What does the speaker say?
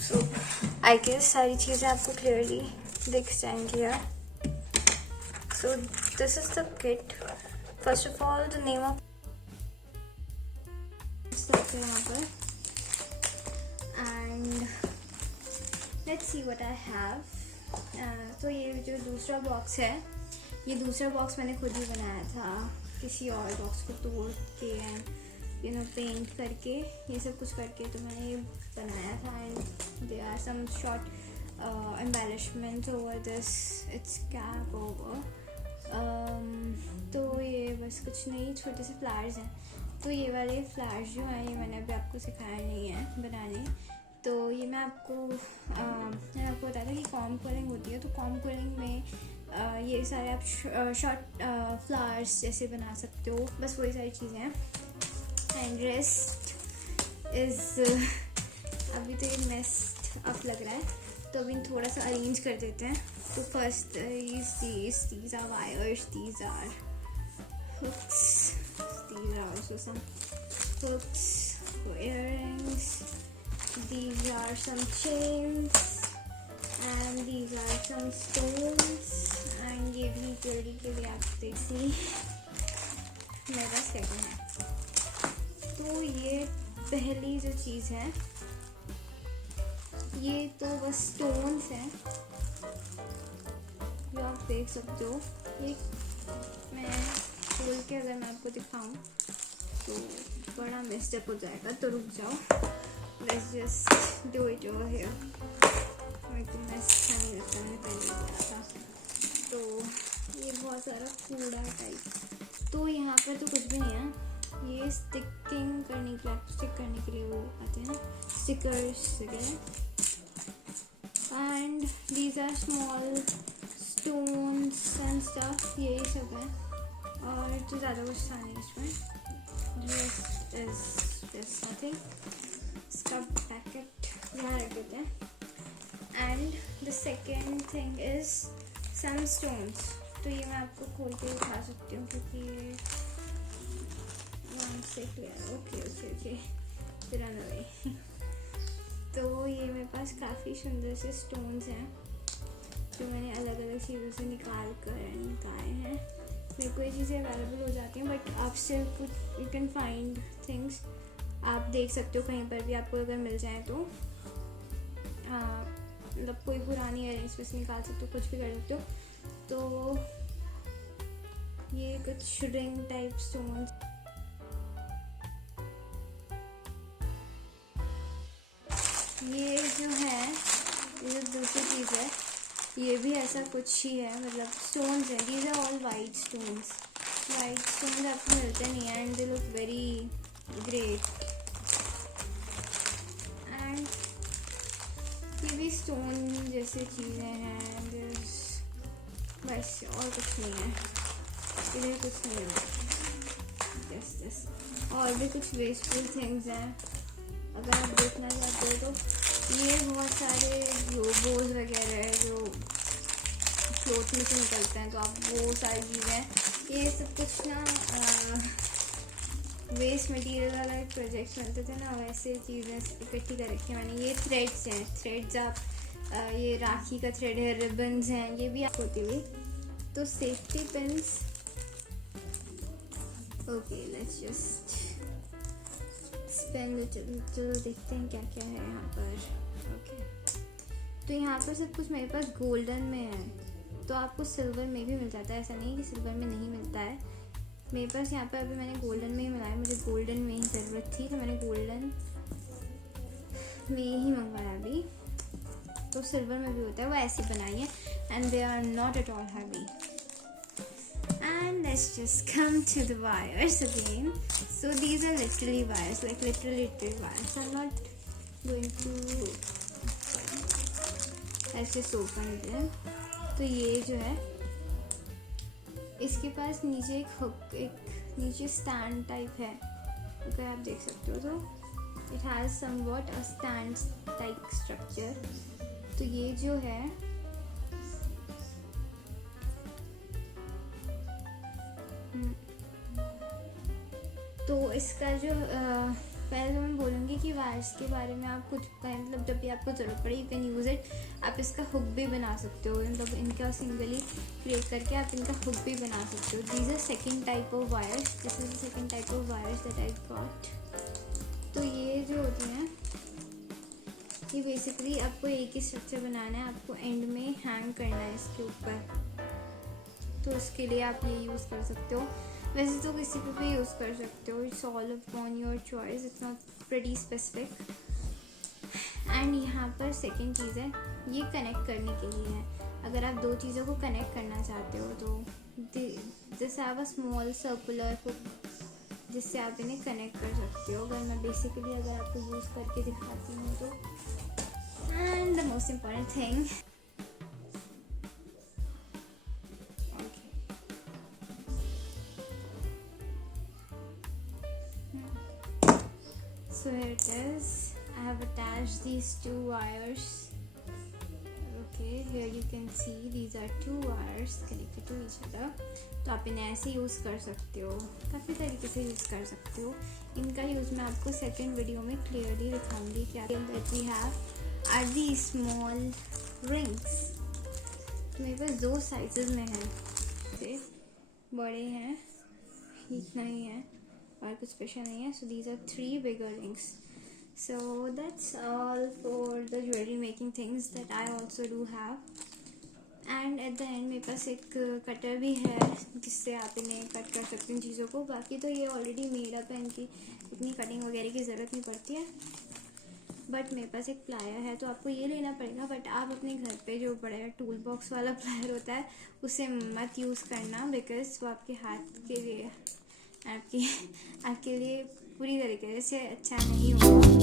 So I guess सारी चीज़ें आपको क्लियरली दिख जाएंगी यार. So this is the kit. First of all the name of यहाँ पर and let's see what I have. तो ये जो दूसरा बॉक्स है, ये दूसरा बॉक्स मैंने खुद ही बनाया था किसी और बॉक्स को तोड़ के एंड यू नो पेंट करके, ये सब कुछ करके तो मैंने ये बनाया था. And there are some short embellishments over this it's cap over. तो ये बस कुछ नहीं, छोटे से फ्लावर्स हैं. तो ये वाले फ्लावर्स जो हैं ये मैंने अभी आपको सिखाया नहीं है बनाने. तो ये मैंने आपको बताया था कि कॉम क्विलिंग होती है. तो कॉम क्विलिंग में ये सारे आप शॉर्ट फ्लावर्स जैसे बना सकते हो, बस वही सारी चीज़ें हैं. एंड रेस्ट इज़ अभी तो ये मेस्ड अप लग रहा है, तो अभी थोड़ा सा अरेंज कर देते हैं. तो first these are wires, these are hooks, these are also some hooks for earrings, these are some chains and these are some stones. and ये भी ज्वेलरी के लिए आप देखिए मेरे पास क्या है. तो ये पहली जो चीज़ है ये तो बस स्टोन्स हैं जो आप देख सकते हो. ये मैं खोल के अगर मैं आपको दिखाऊं तो बड़ा मिस्टेक हो जाएगा, तो रुक जाओ. Let's just do it over here. मेरे को मिस नहीं लगता, मैंने पहले ही किया था. तो ये बहुत सारा कूड़ा टाइप. तो यहाँ पर तो कुछ भी नहीं है. ये स्टिकिंग करने के लिए, स्टिक करने के लिए वो आते हैं ना स्टिकर्स वगैरह. And these are small stones and stuff, यही सब है. और तो ज़्यादा कुछ था नहीं इसमें. This nothing. इसका पैकेट यहाँ रख देते हैं. And the second thing is some stones. तो ये मैं आपको खोल के दिखा सकती हूँ क्योंकि ये से क्लियर. Okay run away. तो ये मेरे पास काफ़ी सुंदर से स्टोन्स हैं जो मैंने अलग अलग चीज़ों से निकाल कर निकाले हैं. मेरे को ये चीज़ें अवेलेबल हो जाती हैं, बट आप स्टिल कुछ यू कैन फाइंड थिंग्स. आप देख सकते हो कहीं पर भी आपको अगर मिल जाए तो मतलब कोई पुरानी इयरिंग्स में से निकाल सकते हो, कुछ भी कर सकते हो. तो ये कुछ रिंग टाइप स्टोन्स. ये जो है, ये जो दूसरी चीज़ है ये भी ऐसा कुछ ही है, मतलब स्टोन्स हैं. These are all white stones. White stones आपको मिलते नहीं हैं and they look very great. And ये भी स्टोन जैसे चीज़ें हैं. बस और कुछ नहीं है, इधर कुछ नहीं है. यस और भी कुछ वेस्टफुल थिंग्स हैं अगर आप देखना चाहते हो. तो ये बहुत सारे रोबोज वगैरह है जो क्लोथ में से निकलते हैं, तो आप वो सारी चीज़ें, ये सब कुछ ना वेस्ट मटेरियल वाला एक प्रोजेक्ट बनते थे ना, वैसे चीज़ें इकट्ठी कर रखी है मैंने. ये थ्रेड्स हैं. थ्रेड्स आप ये राखी का थ्रेड है. रिबन्स हैं, ये भी आप होती हुई. तो safety pins. Okay let's just चलो देखते हैं क्या क्या है यहाँ पर. ओके तो यहाँ पर सब कुछ मेरे पास गोल्डन में है. तो आपको सिल्वर में भी मिल जाता है, ऐसा नहीं कि सिल्वर में नहीं मिलता है. मेरे पास यहाँ पर अभी मैंने गोल्डन में ही मिलाया, मुझे गोल्डन में ही ज़रूरत थी तो मैंने गोल्डन में ही मंगवाया अभी. तो सिल्वर में भी होता है, वो ऐसे बनाई है and they are not at all heavy. And let's just come to the wires again. So these are literally wires, like literally wires. I'm not going to ऐसे open them. तो ये जो है इसके पास नीचे एक हुक, एक नीचे स्टैंड टाइप है अगर आप देख सकते हो. तो it has somewhat a stand type structure. तो ये जो है तो इसका जो पहले तो मैं बोलूँगी कि वायर्स के बारे में आप कुछ मतलब जब भी आपको ज़रूरत पड़े यू कैन यूज़ इट। आप इसका हुक भी बना सकते हो, मतलब इनका सिंगली क्रिएट करके आप इनका हुक भी बना सकते हो। These are second type of wires, this is the second type of wires that I got. तो ये जो होती हैं ये बेसिकली आपको एक ही स्ट्रक्चर बनाना है, आपको एंड में हैंग करना है इसके ऊपर, तो इसके लिए आप ये यूज़ कर सकते हो। वैसे तो किसी पे भी यूज़ कर सकते हो, it's all upon your choice, it's not pretty specific. And यहाँ पर सेकेंड चीज़ है, ये कनेक्ट करने के लिए है। अगर आप दो चीज़ों को कनेक्ट करना चाहते हो तो जैसे आप स्मॉल सर्कुलर हुक जिससे आप इन्हें कनेक्ट कर सकते हो। अगर मैं बेसिकली अगर आपको यूज़ करके दिखाती हूँ तो, and the most important thing, so here it is. I have attached these two wires. Okay, here you can see these are two wires connected to each other. तो आप इन्हें ऐसे यूज़ कर सकते हो, काफ़ी तरीके से यूज़ कर सकते हो। इनका यूज़ मैं आपको सेकेंड वीडियो में क्लियरली दिखाऊंगी। क्या that we have are the small rings. तो मेरे पास दो साइजेस में हैं, बड़े हैं, इतना ही है और कुछ स्पेशल नहीं है। So these are 3 bigger rings. So that's all for the jewellery making things that I also do have. And at the end मेरे पास एक कटर भी है जिससे आप इन्हें कट कर सकते हैं चीज़ों को। बाकी तो ये ऑलरेडी मेड अप है, इनकी इतनी कटिंग वगैरह की ज़रूरत नहीं पड़ती है। बट मेरे पास एक प्लायर है तो आपको ये लेना पड़ेगा। बट आप अपने घर पे जो बड़ा टूल बॉक्स वाला प्लायर होता है उसे मत यूज़ करना, बिकॉज वो आपके हाथ के लिए आपके लिए पूरी तरीके से अच्छा नहीं होगा।